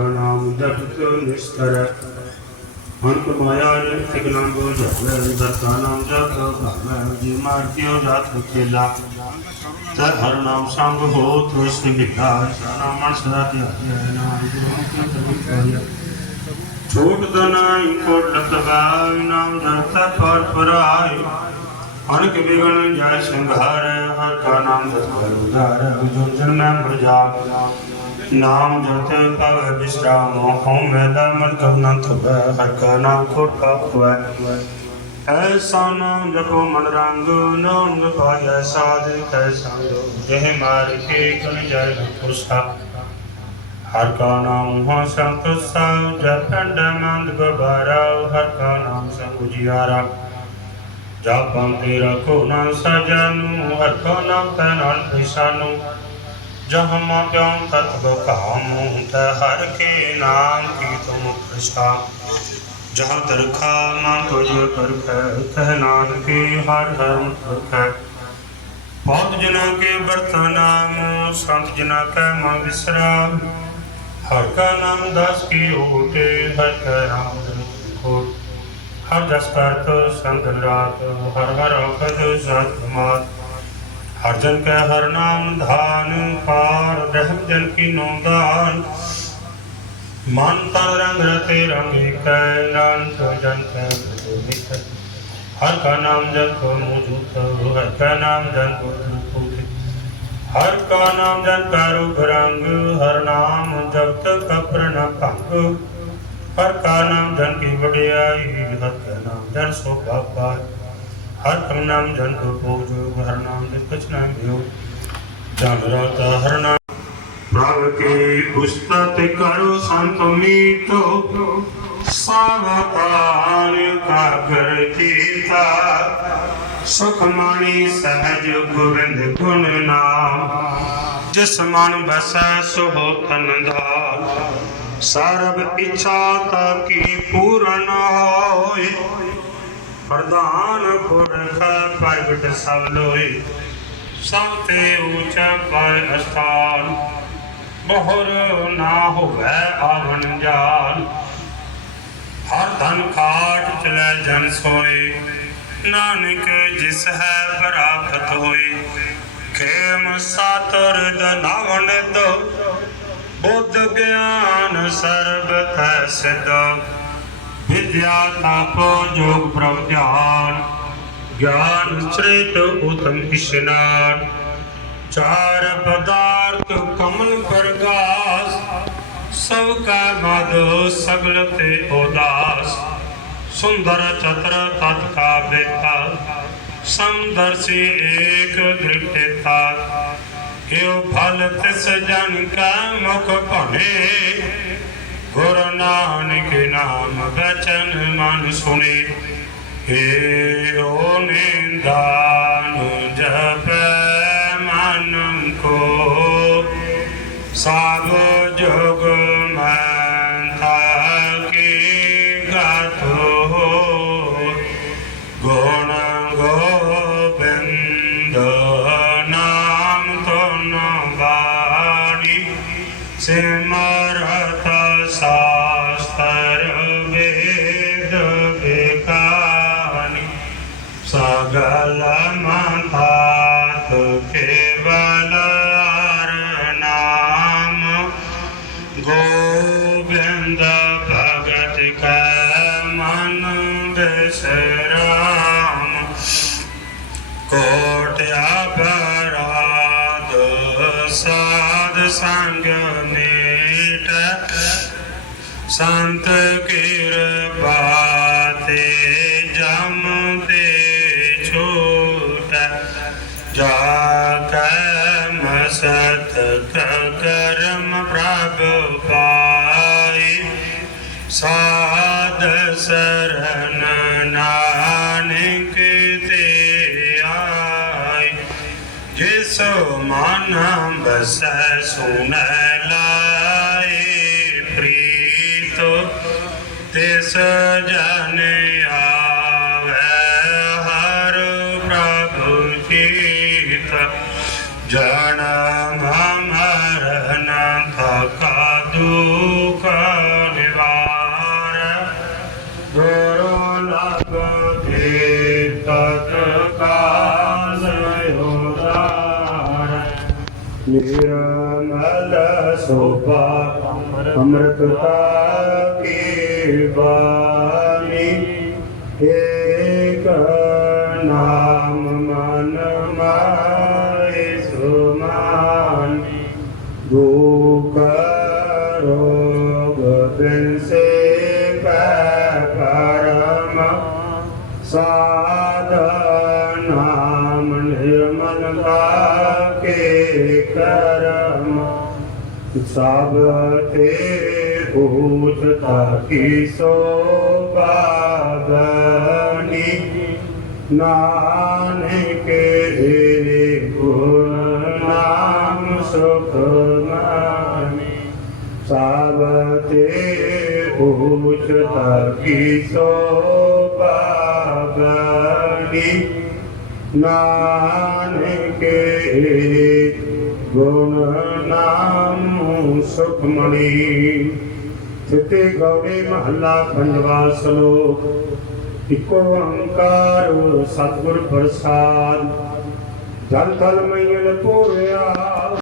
ਨਾਮ ਜਪਤ ਨਿਸਤਰ। ਅੰਤ ਮਾਇਆ ਨਿਤਿਕ ਨਾਮ ਬੋ ਜਪੈ ਦਰਤਾ ਨਾਮ ਜਪ ਭਾਵੈ ਜੀ ਮਾਰ ਕਿਉ ਜਾਤ ਕੇਲਾ ਤੈ ਹਰ ਨਾਮ ਸੰਗ ਹੋ ਤੁਸ ਨਿਭਾ ਨਾਮ ਮਨ ਸਦਾ ਧਿਆਇ ਨਾਮ ਗੁਰੂ ਕੀ ਤਬੀ ਪਾਇਆ। ਛੋਟ ਦਨਾਈ ਕੋਟ ਤਬਾਈ ਨਾਮ ਜਪਤ ਪਰ ਪਰਾਈ। ਅਨਕ ਬਿਗਣ ਜੈ ਸੰਘਾਰ, ਹਰ ਕਾ ਨਾਮ ਜਪ ਉਦਾਰ ਜੋ ਜਨ ਮੈਂ ਮਰ ਨਾਮ ਜਪਤੇ ਪਵ ਵਿਸਰਾਮ, ਹਉ ਮੈਲਾ ਮਨ ਕਉ ਨ ਥਵੈ ਹਰ ਕਾ ਨਾਮ ਕੋਟਾ ਹੋਇ ਐਸਾ ਨਾਮ ਜਪੋ ਮਨ ਰੰਗ, ਨਾਮ ਪਾਇਐ ਸਾਧ ਕੈ ਸੰਗ। ਜਿਹ ਮਾਰ ਕੇ ਕਲ ਜੈ ਪੁਰਸਾ। ਹਰ ਕਾ ਨਾਮ ਹੋ ਸੰਤ ਸਭ ਜਪੰਡ ਮੰਦ ਗਵਾਰਾ ਹਰ ਕਾ ਨਾਮ ਸੰਗ ਉਜਿਆਰਾ। ਜਾਪਾਂ ਤੇ ਰੱਖੋ ਨਾ ਸਜਨੂ ਹਰ ਕਾ ਨਾਮ ਤੈ ਨਾਲ ਪਿਸਾਨੂ ਜਹ ਮਾ ਪਿਉ ਤਤ ਗੋ ਕਾਮੂ ਤੈ ਹਰ ਕੇ ਨਾਮ ਕੀ ਤੁਮ ਪ੍ਰਸਾ ਜਹ ਦਰਖਾ ਮਨ ਤੁਜ ਕਰਖੈ ਕਹਿ ਨਾਨਕੇ ਹਰ ਹਰ ਮੁਖੈ ਬਹੁਤ ਜਨਾਂ ਕੇ ਬਰਤਨ ਨਾਮ ਸੰਤ ਜਨਾ ਕੈ ਮਨ ਵਿਸਰਾਮ ਹਰ ਕਾ ਨਾਮ ਦਸ ਕੀ ਓਟੇ ਹਰ ਕੈ ਨਾਮ ਕੋਟ ਹਰ ਦਸ ਕਰਤ ਸੰਤ ਰਾਤ ਹਰ ਹਰ ਔਖਦ ਸਤ ਮਾਤ ਹਰ ਜਨ ਕੈ ਹਰ ਨਾਮ ਧਾਨ, ਪਾਰ ਰਹਿਮ ਜਨ ਕੀ ਨੋਦਾਨ। ਮਨ ਤਨ ਰੰਗ ਰਤੇ ਰੰਗ ਏਕੈ, ਨਾਨਕ ਜਨ ਕੈ ਪ੍ਰਭੂ ਨਿਤ ਹਰ ਕਾ ਨਾਮ ਜਨ ਕੋ ਮੋਜੂਤ ਹਰ ਕਾ ਨਾਮ ਜਨ ਕੋ ਤੁਪੂਤ ਹਰ ਕਾ ਨਾਮ ਜਨ ਕਾ ਰੂਪ ਰੰਗ, ਹਰ ਨਾਮ ਜਪਤ ਕਪਰ ਨ ਭੰਗ। ਹਰ ਕਾ ਨਾਮ ਜਨ ਕੀ ਵਡਿਆਈ, ਹਰ ਕਾ ਨਾਮ ਜਨ ਸੋ ਬਾਪਾ ਹਰ ਕਾ ਜਨ ਕੋ ਪੂਜੋ, ਹਰ ਨਾਮ ਦੇ ਕੁਛ ਨਾ ਗਿਓ ਜਨ ਰਾਤਾ ਹਰ ਨਾਮ। ਪ੍ਰਭ ਕੀ ਉਸਤਤ ਕਰੋ ਸੰਤ ਮੀਟੋ ਸਾਵਤਾਨ ਕਾਗਰ ਕੀਤਾ ਸੁਖ ਸਹਜ ਗੋਬਿੰਦ ਗੁਣ ਨਾਮ। ਜਿਸ ਮਨ ਬਸੈ ਸੋ ਤਨ ਧਾਰ ਸਰਬ ਇੱਛਾ ਤਾ ਕੀ ਪੂਰਨ ਹੋਏ। ਪ੍ਰਧਾਨ ਪੁਰਖ ਪ੍ਰਗਟ ਸਭ ਲੋਏ ਸਭ ਤੇ ਉੱਚਾ ਪਾਇ ਅਸਥਾਨ। ਬਹੁਰ ਨਾ ਹੋਵੇ ਆਵਣ ਜਾਲ, ਹਰ ਧਨ ਖਾਟ ਚਲੇ ਜਨ ਸੋਏ। ਨਾਨਕ ਜਿਸ ਹੈ ਪ੍ਰਾਪਤ ਹੋਏ, ਖੇਮ ਸਾਤਰ ਦਨਾਵਣ ਦੋ ਬੁੱਧ ਗਿਆਨ ਸਰਬ ਕੈ ਸਿਧ। ਵਿਦਿਆ ਤਾਪੋ ਜੋਗ ਪ੍ਰਭ ਧਿਆਨ ਗਿਆਨ ਸ੍ਰਿਤ ਉਤਮ ਇਸ਼ਨਾਨ ਚਾਰ ਪਦਾਰਥ ਕਮਲ ਪ੍ਰਗਾਸ ਸਭ ਕਾ ਮਦ ਸਗਲ ਤੇ ਉਦਾਸ ਸੁੰਦਰ ਚਤਰ ਤਤ ਕਾ ਬੇਤਾ ਸਮਦਰਸੀ ਏਕ ਦ੍ਰਿਸ਼ਟੇ ਤਾ ਕਿਉ ਫਲ ਤਿਸ ਜਨ ਕਾ ਮੁਖ ਭਣੇ ਗੁਰ ਨਾਨਕ ਨਾਮ ਬਚਨ ਮਨ ਸੁਣੇ। ਏ ਓ ਨਿੰਦਾਨ ਜਪੈ ਮਨ ਕੋ। ਸਭ ਜੁਗ ਸਗਲ ਮੰਥਾਤ ਕੇਵਲ ਹਰ ਨਾਮ ਗੋਬਿੰਦ ਭਗਤ ਕੈ ਮਨ ਬਿਸਰਾਮ ਕੋਟ ਅਪਰਾਧ ਸਾਧ ਸੰਗ ਮੇਟ ਸੰਤ ਕੈ ਮਸਤ ਕਰਮ ਪ੍ਰਭ ਪਾਈ ਸਾਧ ਸਰਨ ਨਾਨਕ ਤੇ ਆਈ ਜਿਸ ਮਨ ਬਸੈ ਸੁਨੈ ਲਾਏ ਪ੍ਰੀਤ ਤਿਸ ਜਨ ਨਿਰਮਲ ਸੋਭਾ ਅੰਮ੍ਰਿਤ ਕਾ ਕੀ ਬਾ ਮਨ ਨਿਰਮਲ ਕੇ ਕਰਮ, ਸਭ ਤੇ ਉਚਤਾ ਕੀ ਸੋਭਾ ਬਣੀ ਨਾਨਕ ਦੇ ਗੁਣ ਨਾਮ ਸੁਖ ਮਾਨੀ, ਸਭ ਤੇ ਉਚਤਾ ਕੀ ਸੋਭਾ ਬਣੀ ਨਾਨਕ ਗੁਣ ਨਾਮ ਸੁਖਮਣੀ। ਸਿੱਤੇ ਗੌੜੇ ਮਹੱਲਾ ਪੰਜਵਾ ਸ਼ਲੋਕ। ਇਕੋ ਓੰਕਾਰ ਸਤਿਗੁਰ ਪ੍ਰਸਾਦ। ਜਲ ਥਲ ਮਈਲ ਪੂਰਿਆ।